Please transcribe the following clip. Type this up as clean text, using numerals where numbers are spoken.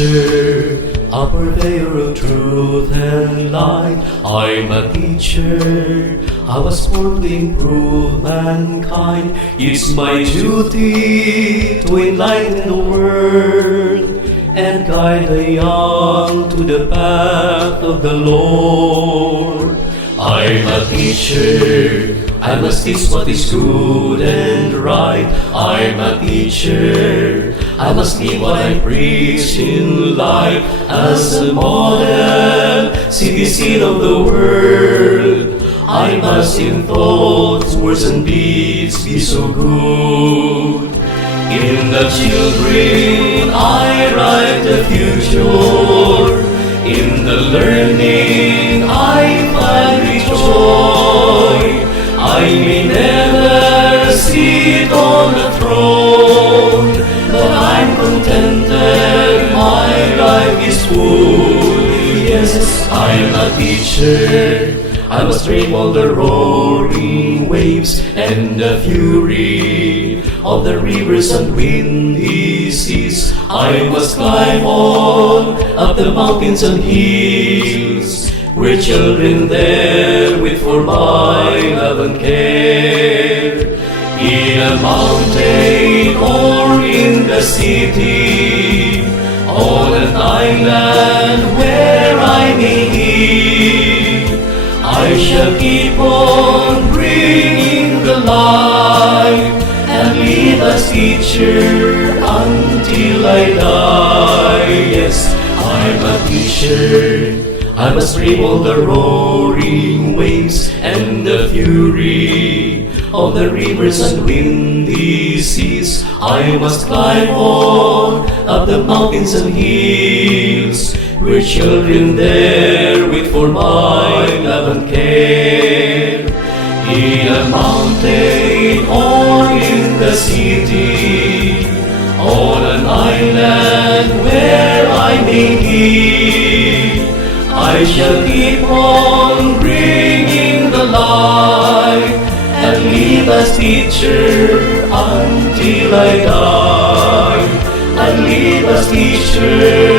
teacher, a purveyor of truth and light. I'm a teacher, I was born to improve mankind. It's my duty to enlighten the world and guide the young to the path of the Lord. I'm a teacher, I must teach what is good and right. I'm a teacher, I must live what I preach in life. As a model, citizen of the world, I must in thoughts, words and deeds be so good. In the children I write the future, in the learning I find joy. I may never sit on the throne, but I'm contented, my life is full. Yes, I'm a teacher, I must brave all the roaring waves and the fury of the rivers and windy seas. I must climb on up the mountains and hills, where children there wait for my love and care. In a mountain or in the city, on an island where I may live, I shall keep on bringing the light and live as teacher until I die. Yes, I'm a teacher, I must brave all the roaring waves and the fury of the rivers and windy seas. I must climb on up the mountains and hills, where children there wait for my love and care. In a mountain or in the city, on an island where I may live, I shall keep on bringing the light and live as teacher until I die. And live as teacher